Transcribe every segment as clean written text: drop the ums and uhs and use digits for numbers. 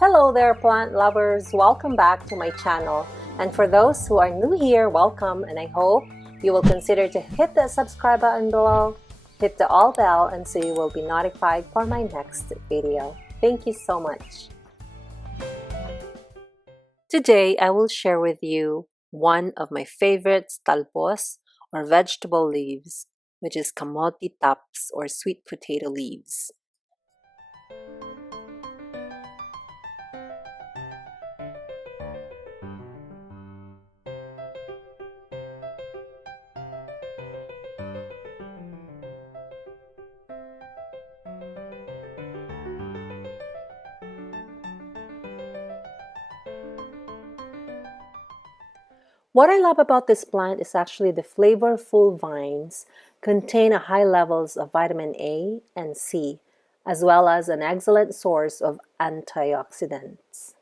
Hello there, plant lovers! Welcome back to my channel. And for those who are new here, welcome, and I hope you will consider to hit the subscribe button below, hit the all bell, and so you will be notified for my next video. Thank you so much. Today, I will share with you one of my favorite talbos or vegetable leaves, which is kamotetops or sweet potato leaves. What I love about this plant is actually the flavorful vines contain a high levels of vitamin A and C, as well as an excellent source of antioxidants.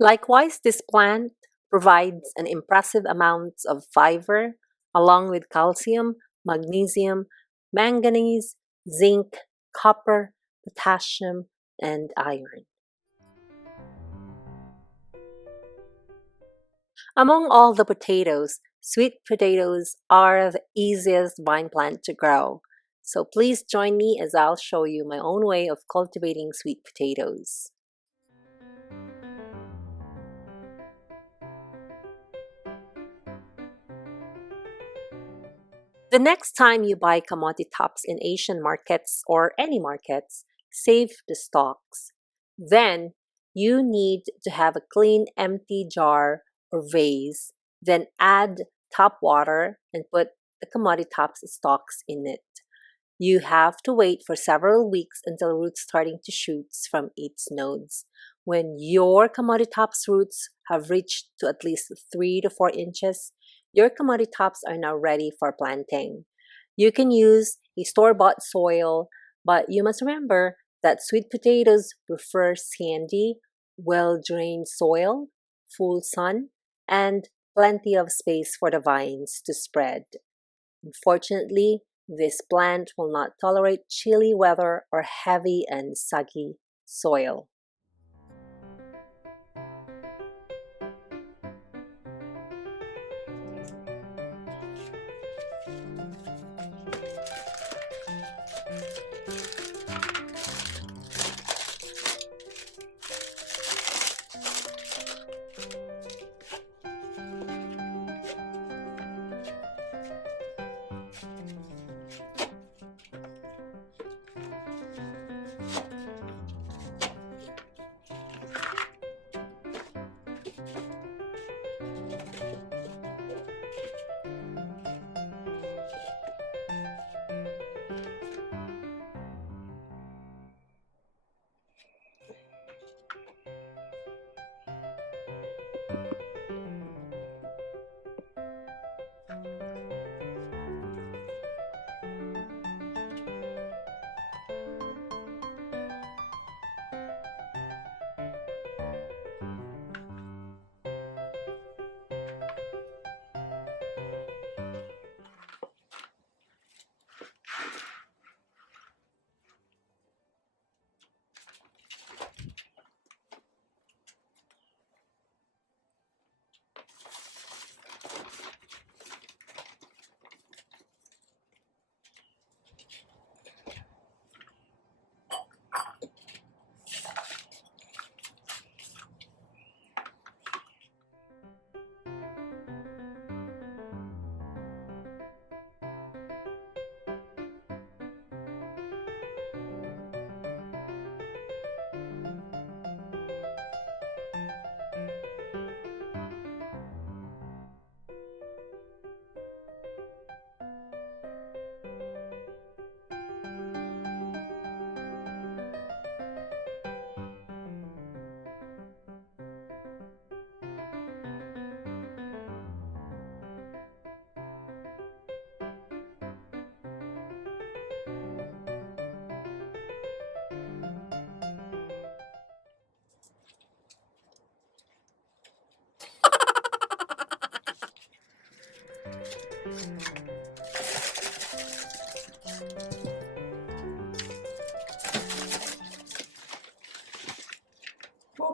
Likewise, this plant provides an impressive amount of fiber, along with calcium, magnesium, manganese, zinc, copper, potassium, and iron. Among all the potatoes, sweet potatoes are the easiest vine plant to grow. So please join me as I'll show you my own way of cultivating sweet potatoes. The next time you buy kamotetops in Asian markets or any markets, save the stalks. Then you need to have a clean empty jar or vase, then add tap water and put the kamotetops stalks in it. You have to wait for several weeks until roots starting to shoot from its nodes. When your kamotetops roots have reached to at least 3 to 4 inches, your kamotetops are now ready for planting. You can use a store-bought soil, but you must remember that sweet potatoes prefer sandy, well-drained soil, full sun, and plenty of space for the vines to spread. Unfortunately, this plant will not tolerate chilly weather or heavy and soggy soil.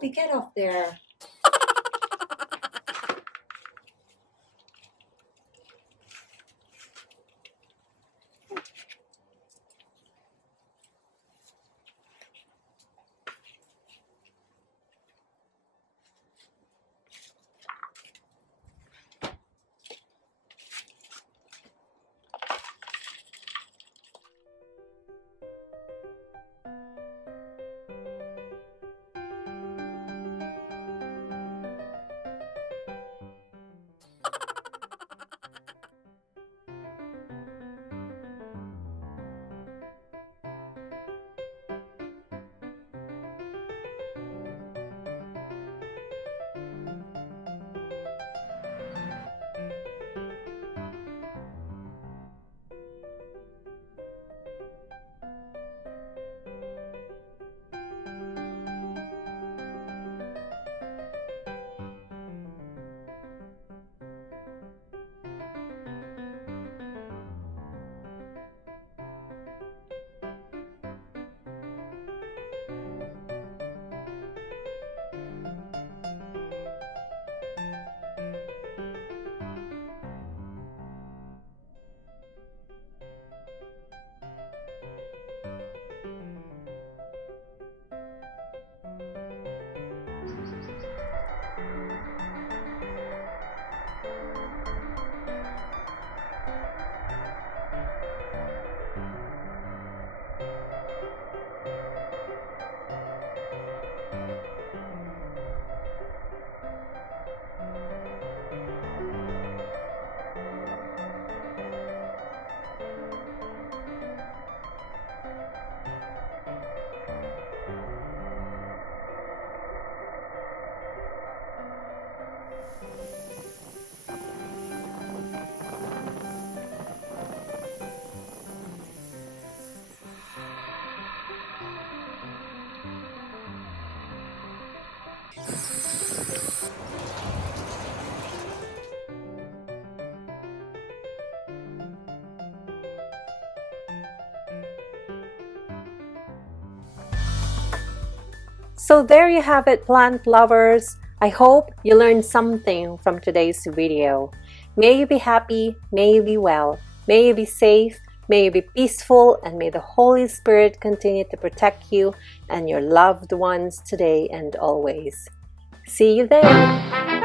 Toby, get off there. So there you have it, plant lovers. I hope you learned something from today's video. May you be happy, may you be well, may you be safe, may you be peaceful, and may the Holy Spirit continue to protect you and your loved ones today and always. See you then.